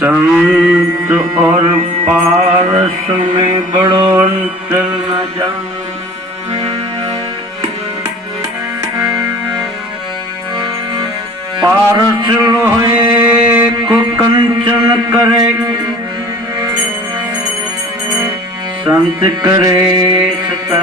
संत और पारस में बड़ो अंतर न जान पारस लोहे को कंचन करे संत करे सता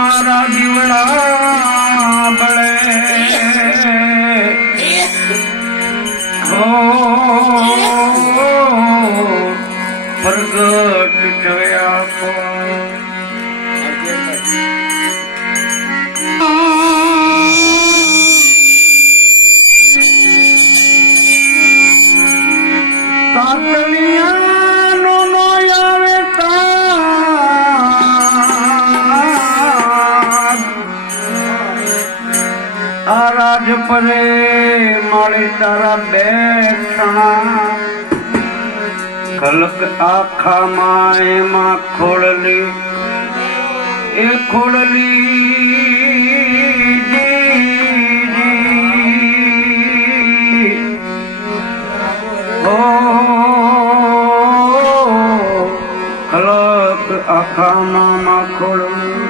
તમારા દીવડા બળે પ્રગટ જોયા આ રાજ પરે માળે તારા બેઠણા ખલક આખા માં એમાં ખોડલી એ ખોડલી ઓ, ખલક આખા માં ખોડલી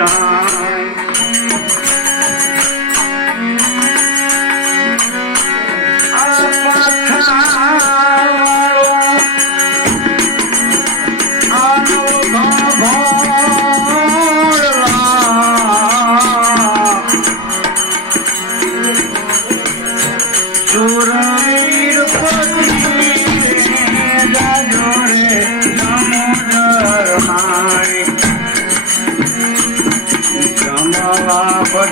Ram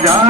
God.